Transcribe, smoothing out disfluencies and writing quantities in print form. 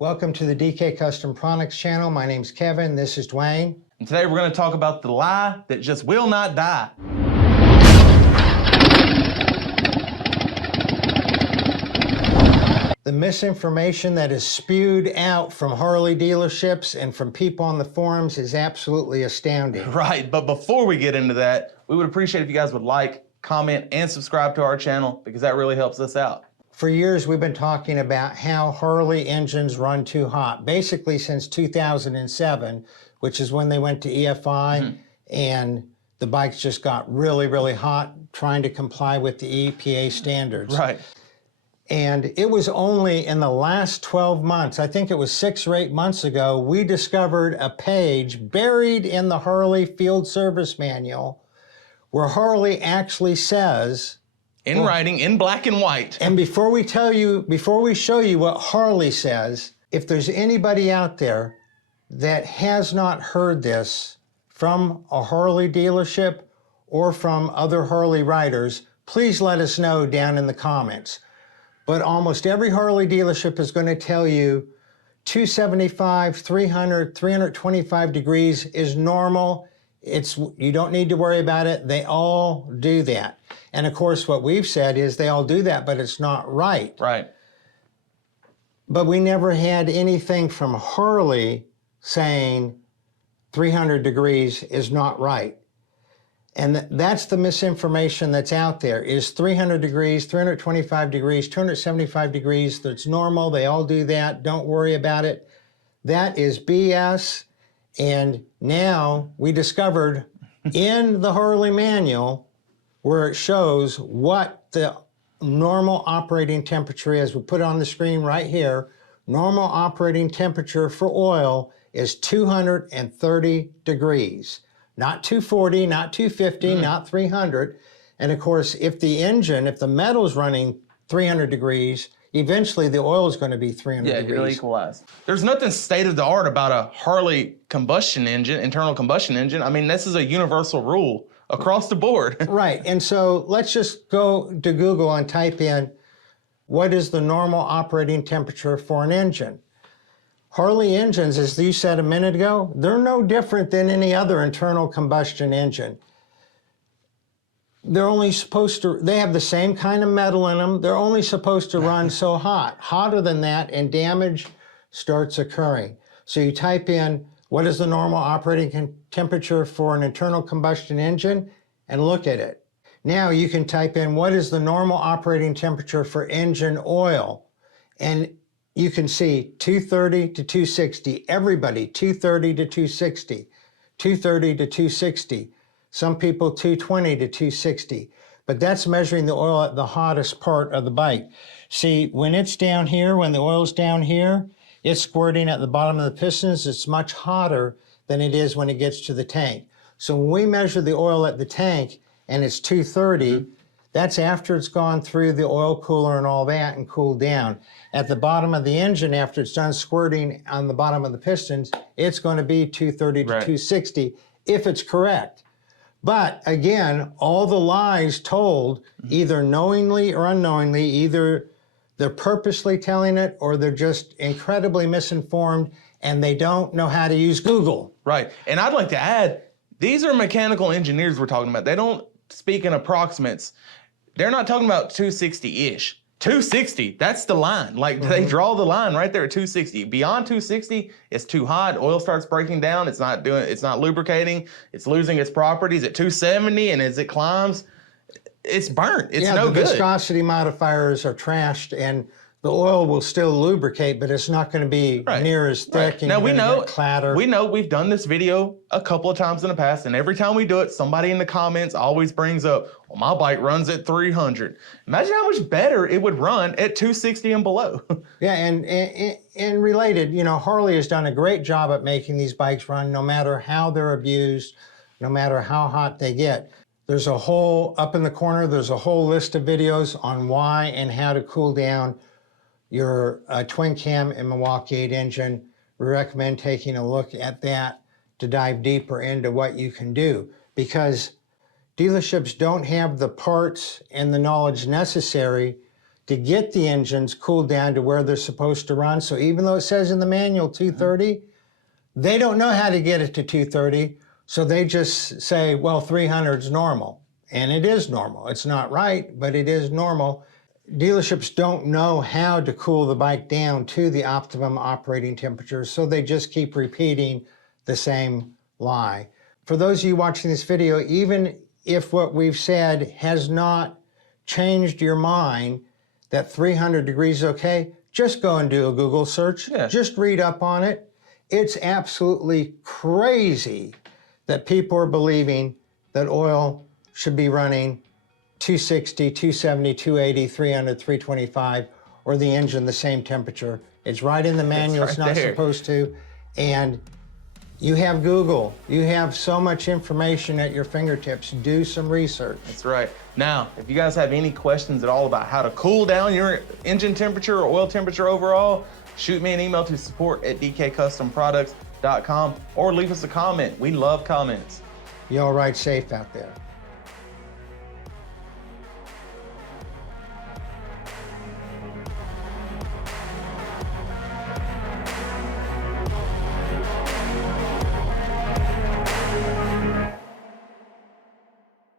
Welcome to the DK Custom Products channel. My name's Kevin, this is Dwayne. And today we're going to talk about the lie that just will not die. The misinformation that is spewed out from Harley dealerships and from people on the forums is absolutely astounding. Right, but before we get into that, we would appreciate if you guys would like, comment, and subscribe to our channel because that really helps us out. For years, we've been talking about how Harley engines run too hot, basically since 2007, which is when they went to EFI, and the bikes just got really, really hot trying to comply with the EPA standards. Right. And it was only in the last 12 months, I think it was 6 or 8 months ago, we discovered a page buried in the Harley Field Service Manual where Harley actually says, in writing, in black and white. and before we show you what Harley says, if there's anybody out there that has not heard this from a Harley dealership or from other Harley riders, please let us know down in the comments. But almost every Harley dealership is going to tell you 275, 300, 325 degrees is normal. You don't need to worry about it. They all do that. And of course, what we've said is they all do that, but it's not right. Right. But we never had anything from Harley saying 300 degrees is not right. And that's the misinformation that's out there, is 300 degrees, 325 degrees, 275 degrees, that's normal. They all do that. Don't worry about it. That is BS. And now we discovered in the Harley manual where it shows what the normal operating temperature is. We put it on the screen right here. Normal operating temperature for oil is 230 degrees. Not 240, not 250, not 300. And of course, if the metal's running 300 degrees, eventually the oil is going to be 300 degrees. Yeah, it'll equalize. There's nothing state of the art about a Harley combustion engine, internal combustion engine. I mean, this is a universal rule across the board. Right, and so let's just go to Google and type in, what is the normal operating temperature for an engine? Harley engines, as you said a minute ago, they're no different than any other internal combustion engine. They're only supposed to, they have the same kind of metal in them. They're only supposed to run so hot. Hotter than that, and damage starts occurring. So you type in, what is the normal operating temperature for an internal combustion engine? And look at it. Now you can type in, what is the normal operating temperature for engine oil? And you can see 230 to 260. Everybody, 230 to 260, 230 to 260. Some people 220 to 260. But that's measuring the oil at the hottest part of the bike. See, when it's down here, when the oil's down here, it's squirting at the bottom of the pistons. It's much hotter than it is when it gets to the tank. So when we measure the oil at the tank and it's 230, that's after it's gone through the oil cooler and all that and cooled down. At the bottom of the engine, after it's done squirting on the bottom of the pistons, it's going to be 230 to 260 if it's correct. But again, all the lies told, either knowingly or unknowingly, either they're purposely telling it or they're just incredibly misinformed and they don't know how to use Google. Right, and I'd like to add, these are mechanical engineers we're talking about. They don't speak in approximates. They're not talking about 260-ish. 260, that's the line. Like they draw the line right there at 260. Beyond 260, it's too hot. Oil starts breaking down. It's not lubricating. It's losing its properties. At 270, and as it climbs, it's burnt. It's no good. The viscosity modifiers are trashed, and the oil will still lubricate, but it's not going to be near as thick. And now we know, clatter. we know we've done this video a couple of times in the past, and every time we do it, somebody in the comments always brings up, well, my bike runs at 300. Imagine how much better it would run at 260 and below. Yeah, and related, you know, Harley has done a great job at making these bikes run no matter how they're abused, no matter how hot they get. There's a whole, up in the corner, there's a whole list of videos on why and how to cool down your twin cam and Milwaukee 8 engine. We recommend taking a look at that to dive deeper into what you can do, because dealerships don't have the parts and the knowledge necessary to get the engines cooled down to where they're supposed to run. So even though it says in the manual 230, they don't know how to get it to 230. So they just say, well, 300 is normal. And it is normal. It's not right, but it is normal. Dealerships don't know how to cool the bike down to the optimum operating temperature, so they just keep repeating the same lie. For those of you watching this video, even if what we've said has not changed your mind that 300 degrees is okay, just go and do a Google search. Yeah. Just read up on it. It's absolutely crazy that people are believing that oil should be running 260, 270, 280, 300, 325, or the engine the same temperature. It's right in the manual. It's not supposed to. And you have Google. You have so much information at your fingertips. Do some research. That's right. Now, if you guys have any questions at all about how to cool down your engine temperature or oil temperature overall, shoot me an email to support@dkcustomproducts.com or leave us a comment. We love comments. Y'all ride safe out there.